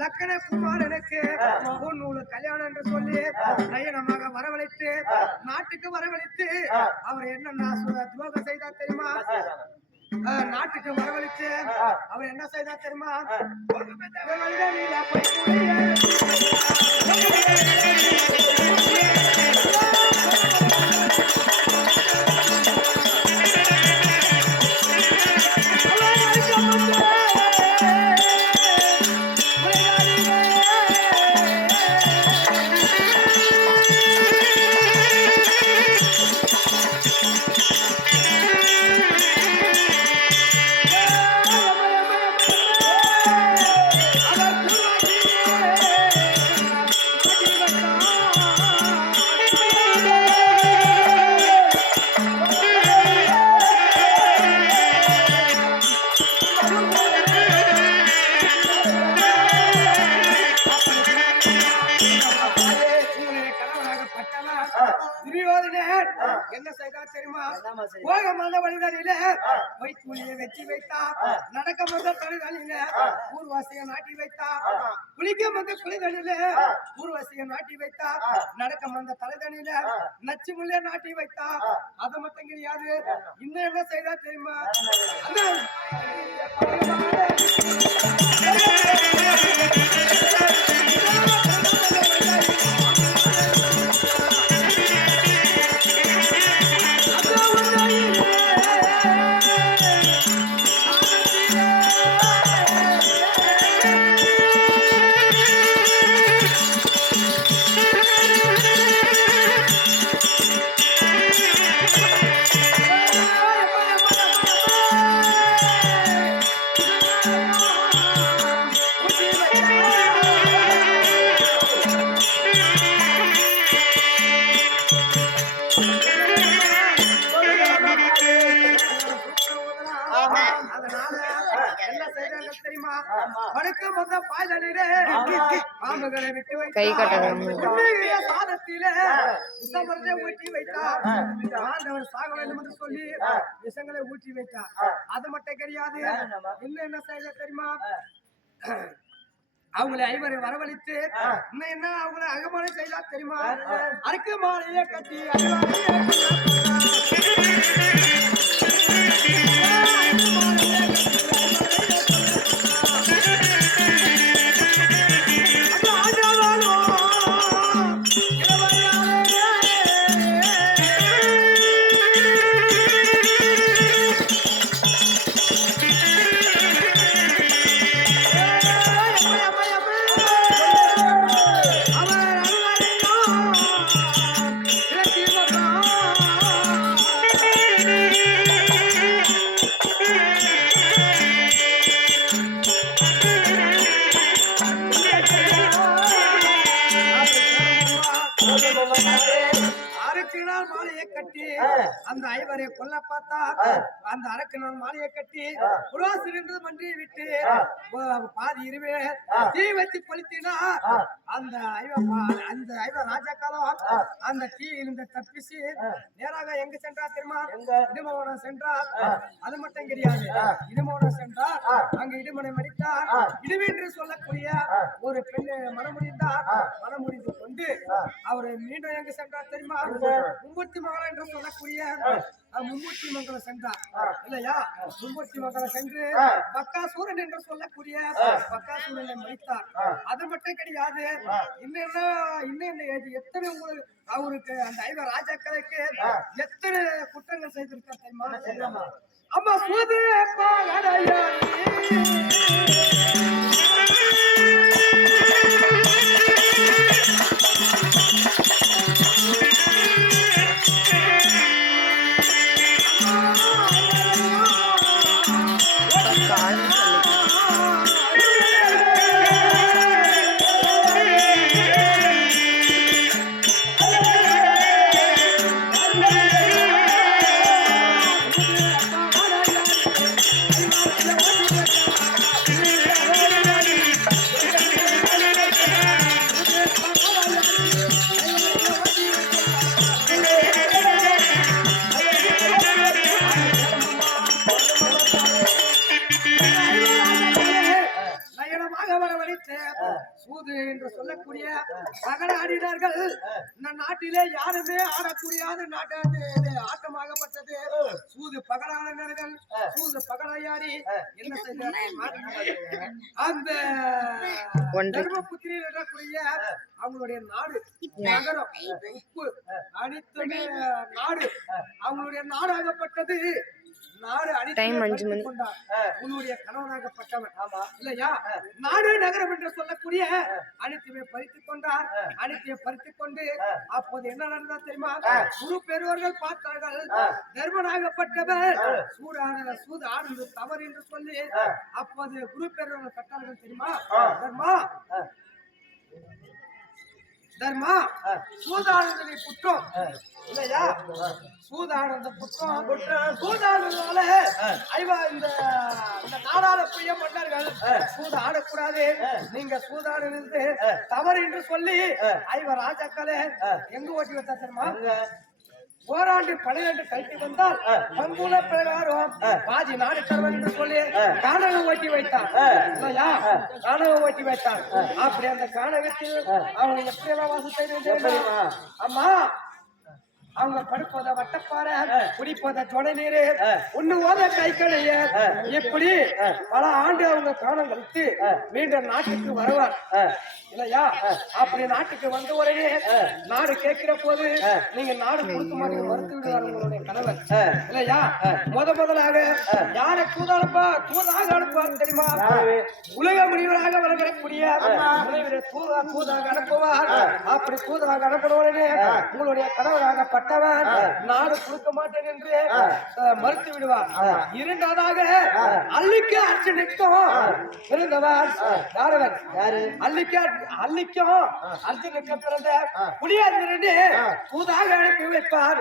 லக்கண குமாரனுக்கு பொண்ணு கல்யாணம் என்று சொல்லி நயனமாக வரவழைத்து நாட்டுக்கு வரவழைத்து அவர் என்னன்னா துரோகம் செய்தார் தெரியுமா? நாட்டுக்கு வரவழைத்து அவர் என்ன செய்தார் தெரியுமா? என்ன செய்தார் தெரியுமா? போகமான வழிகளில வைக்கூலியை வெற்றி வைத்தார். நடக்க வந்த தலைதலில ஊர்வாசியை நாட்டி வைத்தார். குளிக்க வந்த குளிதலில ஊர்வாசியை நாட்டி வைத்தார். நடக்க வந்த தலைதலில நச்சு முள்ளே நாட்டி வைத்தார். அது மட்டும் கிடையாது, இன்னும் என்ன செய்தார் தெரியுமா? கை கட்டணும் ஊட்டி வைத்தார். சாக வேண்டும் என்று சொல்லி விஷங்களை ஊட்டி வைத்தார். அது மட்டும் கிடையாது, இன்னும் என்ன செய்ய தெரியுமா? அவங்களை ஐவரை வரவழைத்து இன்னும் என்ன அவங்களை அகமான செய்தார் தெரியுமா? அரைக்கு மாலையே கட்டி அந்த ஐவரை கொல்ல பார்த்தா அந்த அரக்கனால் மாலையை கட்டி புரோசிலிருந்து மண்டியை விட்டு பாதி இருவே தீ வச்சு கொளுத்தினார். அந்த ஐவர் ராஜாக்காலம் அந்த தீ இருந்து தப்பிச்சு நேராக எங்க சென்றார் தெரியுமா? இடுமவனம் சென்றார். அது மட்டும் கிடையாது, இடுமவனம் சென்றார். அங்க இடுமனை மடித்தார். இடுவென்று சொல்லக்கூடிய ஒரு பெண்ணை மனமுடிந்தார். மனமுடிந்து கொண்டு அவர் மீண்டும் எங்க சென்றார் தெரியுமா? மும்மூர்த்தி மகன் என்று சொல்லக்கூடிய மும்மூர்த்தி மங்கலம் சென்றார் இல்லையா? மும்மூர்த்தி மங்கலம் சென்று பக்காசூரன் என்று சொல்லக்கூடிய பக்காசூரனை மடித்தார். அது மட்டும் கிடையாது, இன்னும் எத்தனை உங்களுக்கு அவருக்கு அந்த ஐவர் ராஜாக்களுக்கு எத்தனை குற்றங்கள் செய்திருக்கார் தெரியுமா? அம்மா சோது சொல்லக்கூடிய பகல ஆடினார்கள். இந்த நாட்டிலே யாருமே ஆடக்கூடியாத ஆட்டமாகப்பட்டது சூது பகலாளர்கள். சூது பகலையாடி என்ன செய்தார்கள்? அந்த தர்மபுத்திரியில் இருக்கக்கூடிய அவங்களுடைய நாடு நகரம் உப்பு அனைத்துமே நாடு அவங்களுடைய நாடாகப்பட்டது. நாடு அடித்து கொண்டார். உன்னுடைய கணவனாகப்பட்டவன் இல்லையா? நாடு நகரம் என்று சொல்லக்கூடிய அனைத்துமே பறித்துக் கொண்டார். அனைத்தையும் பறித்துக் கொண்டு அப்போது என்ன நடந்தா தெரியுமா? குரு பெறுவர்கள் பார்த்தார்கள். தர்மனாகப்பட்டவர் சூது ஆடுவது தவறு என்று சொல்லி அப்போது குரு பெறுவர்கள் கட்டார்கள் தெரியுமா? தர்மா சூதாடுவதை குற்றம் இல்லையா? சூதாடுறது குற்றம். சூதாடுறதுனால இந்த நாடாள பிரிய மன்னர்கள் சூது ஆடக்கூடாது, நீங்க சூதாடுறது தவறு என்று சொல்லி ஐவர் ராஜாக்களே எங்க ஓட்டி வச்சா தெரியுமா? ஓராண்டு 12 கழித்து வந்தால் பங்குல பிரகாரம் பாதி நாடு தருவன் என்று சொல்லி கானகம் ஓட்டி வைத்தார் இல்லையா? கானகம் ஓட்டி வைத்தார். அப்படி அந்த கானகத்தில் அவங்க எப்படியெல்லாம் வாசத்தை அம்மா அவங்க படுப்பத வட்டப்பாறை, குடிப்பத தொலை நீரு, ஒண்ணு ஓத கை கடைய, இப்படி பல ஆண்டு அவங்க காலம் கழித்து மீண்டும் நாட்டுக்கு வருவார் இல்லையா? அப்படி நாட்டுக்கு வந்த உடனே நாடு கேட்கிற போது நீங்க நாடு கொடுக்க மாட்டீங்க மறுத்து விடுவார் உங்களுடைய கணவர் இல்லையா? முதலாக யாரை தூதாக அனுப்புவார் தெரியுமா? உலக முனிவராக வழங்கக்கூடிய தூதாக அனுப்புவார். அப்படி தூதாக அனுப்பின உடனே உங்களுடைய கணவராக நாடு கொடுக்க மாட்டேன் என்று மறுத்து விடுவார். இரண்டாவதாக அல்லிக்கு அர்ஜுனுக்கும் பிறந்தவர் யாரு? அல்லிக்கும் அர்ஜுனுக்கு பிறந்த புலியார் தூதாக அனுப்பி வைப்பார்.